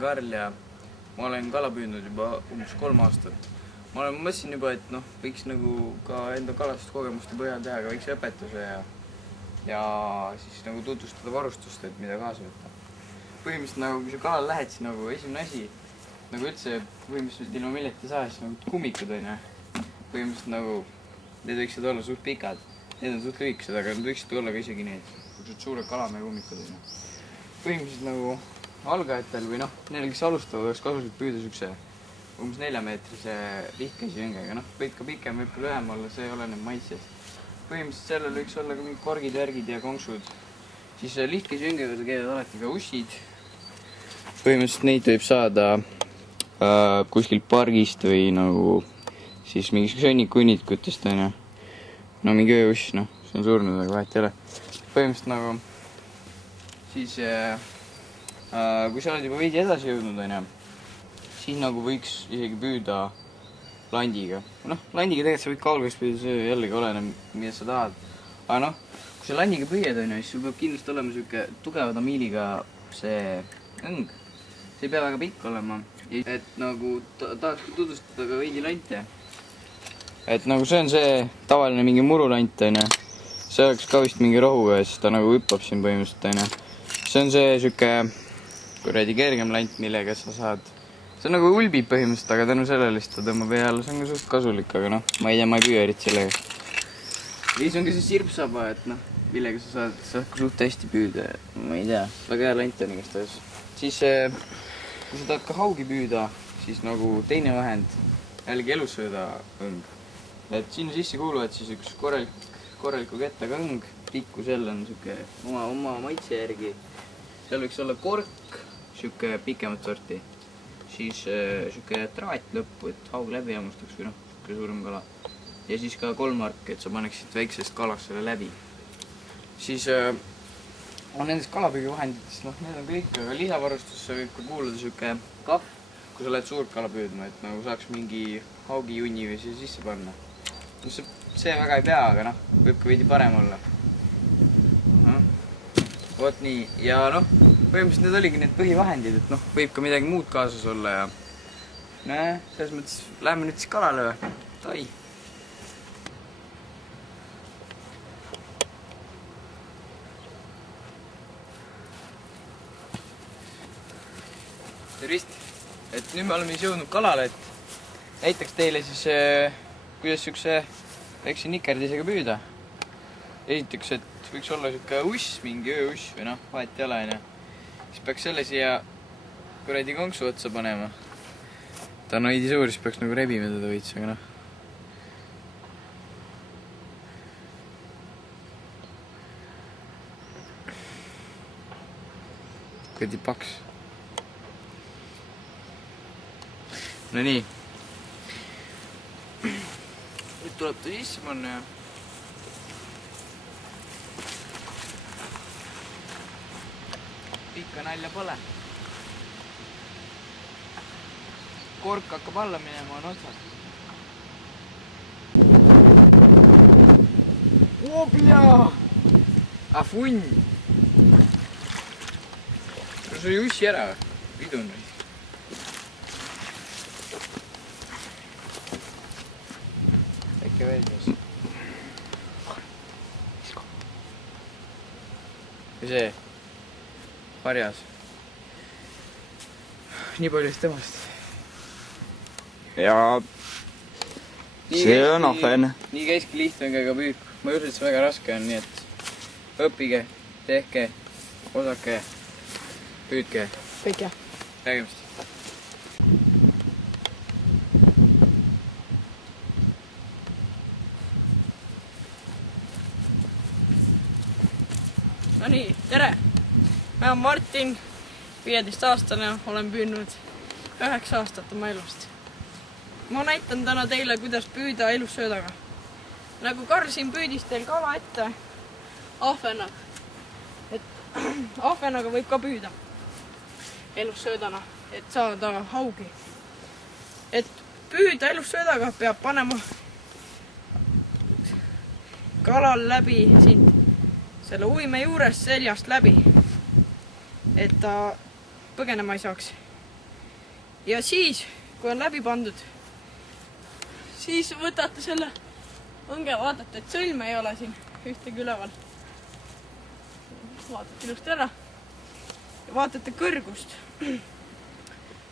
Karl ja ma olen kala püüdnud juba umbes 3 aastat. Ma mõtlesin juba, et võiks nagu ka enda kalastuskogemuste põhjal teha ka väikse õpetuse ja siis nagu tutvustada varustust, et mida kaasa võtta. Põhimõtteliselt nagu kui sa kalal lähed, siis nagu esimene asi, nagu üldse põhimõtteliselt ilma milleti ei saa, siis nagu kummikud on ja põhimõtteliselt nagu need võiksid olla suht pikad. Need on suht lühikesed, aga need võiksid olla ka isegi need suured kalamäe kummikud on ja põhimõtteliselt nagu algajatel või neil, kes alustavad, oleks kasulik püüda siukse umbes 4-meetrise lihtkäsi jõngega. Võib ka pikem, võib ka lühem olla, see oleneb maitsest. Põhimõtteliselt sellel võiks olla ka mingid korgid, värgid ja konksud. Siis lihtkäsi jõngega käivad alati ka ussid. Põhimõtteliselt neid võib saada kuskilt pargist või nagu siis mingis sõnnikuunnikutest on ja mingi ööuss, see on surnud, aga vahet ei ole. Põhimõtteliselt nagu siis kui sa oled juba veidi edasi jõudnud, siis nagu võiks isegi püüda landiga. Landiga tegelikult sa võid kaugest püüda, see jällegi oleneb, mida sa tahad. Aga kui sa landiga püüed, siis sul peab kindlasti olema selline tugeva tamiiliga see õng. See ei pea väga pikk olema. Et nagu tahaks tutvustada ka veidi lante. Et nagu see on see tavaline mingi murulant, see oleks ka vist mingi rohuga ja siis ta nagu hüppab siin põhimõtteliselt. See on see siuke kuradi kergem lant, millega sa saad. See on nagu ulbib põhimõtteliselt, aga tänu sellele ta tõmbab vee alla. See on ka suht kasulik, aga ma ei tea, ma ei püüa eriti sellega. Ja siis on ka see sirpsaba, et millega sa saad suht hästi püüda. Ma ei tea, väga hea lant on igast. Siis kui sa tahad ka haugi püüda, siis nagu teine vahend, jällegi elussööda õng. Et sinna sisse kuuluvad siis üks korraliku kettaga õng. Pikkusel on siuke oma maitse järgi. Seal võiks olla kork, siuke pikemat sorti. Siis siuke traat lõppu, et haug läbi jammustaks või siuke suurem kala. Ja siis ka kolmark, et sa paneksid väiksest kalast selle läbi. Siis on nendest kalapüügivahenditest, need on kõik, aga lisavarustusse võib ka kuuluda siuke kahv, kui sa lähed suurt kala püüdma, et nagu saaks mingi haugijunni või siia sisse panna. See väga ei pea, aga võib ka veidi parem olla. Vot nii, ja põhimõtteliselt need oligi need põhivahendid, et võib ka midagi muud kaasas olla ja selles mõttes läheme nüüd siis kalale või? Tai! Tervist! Et nüüd me oleme siis jõudnud kalale, et näitaks teile siis, kuidas siukse väikse nikerdisega püüda. Esiteks, et võiks olla siuke uss, mingi ööuss või vahet ei ole. Siis peaks selle siia kuradi konksu otsa panema. Ta on veidi suur, siis peaks nagu rebima teda veits, aga kuradi paks. No nii. Nüüd tuleb ta sisse panna ja pikka nalja pole. Kork hakkab alla minema, on otsad. Obля! Afunn! See oli ussi ära, vidun. Väike veeljas. Ja see harjas. Nii palju siis temast. Ja see on ahven. Nii käiski lihtvengaga püük. Ma ei usu, et see väga raske on, nii et õppige, tehke, osake, püüdke. Kõik jah. Räägimist. No nii, tere! Ma olen Martin, 15-aastane, olen püüdnud 9 aastat oma elust. Ma näitan täna teile, kuidas püüda elussöödaga. Nagu Karl siin püüdis teil kala ette ahvenaga. Et ahvenaga võib ka püüda elussöödana, et saada haugi. Et püüda elussöödaga peab panema kalal läbi siit selle uime juures seljast läbi, et ta põgenema ei saaks. ja siis, kui on läbi pandud, siis võtate selle õnge, vaatate, et sõlme ei ole siin ühtegi üleval. Vaatate ilusti ära ja vaatate kõrgust.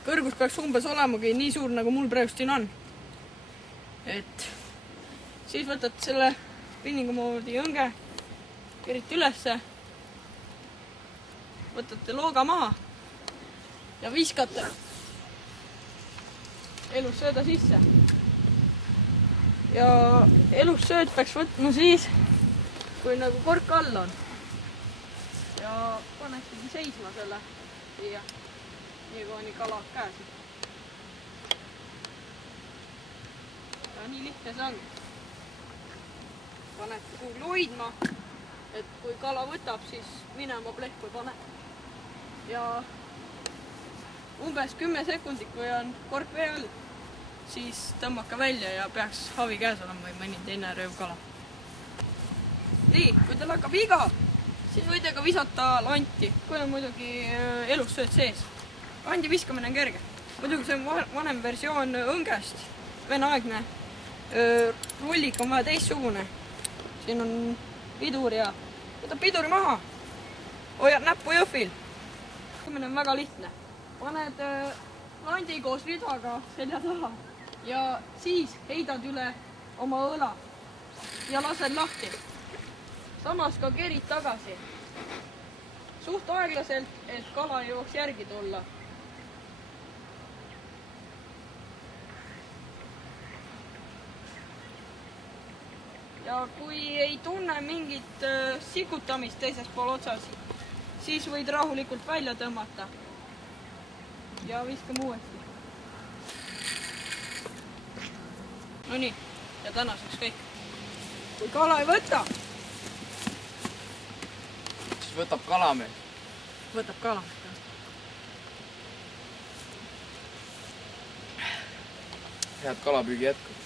Kõrgus peaks umbes olemagi nii suur, nagu mul praegu siin on. Et siis võtate selle spinningu moodi õnge, kerite ülesse, võtate looga maha ja viskate elussööda sisse. Ja elussööd peaks võtma siis, kui nagu kork all on. Ja paneksegi seisma selle siia, nii kui on kala käes. Ja nii lihtne see on. Panete kuhugi hoidma, et kui kala võtab, siis minema plehku ei pane. Ja umbes 10 sekundit, kui on kork vee all, siis tõmmake välja ja peaks havi käes olema või mõni teine röövkala. Nii, kui teil hakkab iga, siis võite ka visata lanti, kui on muidugi elussööd sees. Landi viskamine on kerge. Muidugi see on vanem versioon õngest, veneaegne. Rullik on vaja teistsugune. Siin on pidur ja võtab piduri maha. Hoiad näppu jõhvil. Viskamine on väga lihtne. Paned landi koos ridaga selja taha ja siis heidad üle oma õla ja lased lahti. Samas ka kerid tagasi. Suht aeglaselt, et kala ei jõuaks järgi tulla. Ja kui ei tunne mingit sikutamist teises pool otsas, siis võid rahulikult välja tõmmata. Ja viskame uuesti. No nii, ja tänaseks kõik. Kui kala ei võta, siis võtab kalamees. võtab kalamees. Head kalapüügi jätku.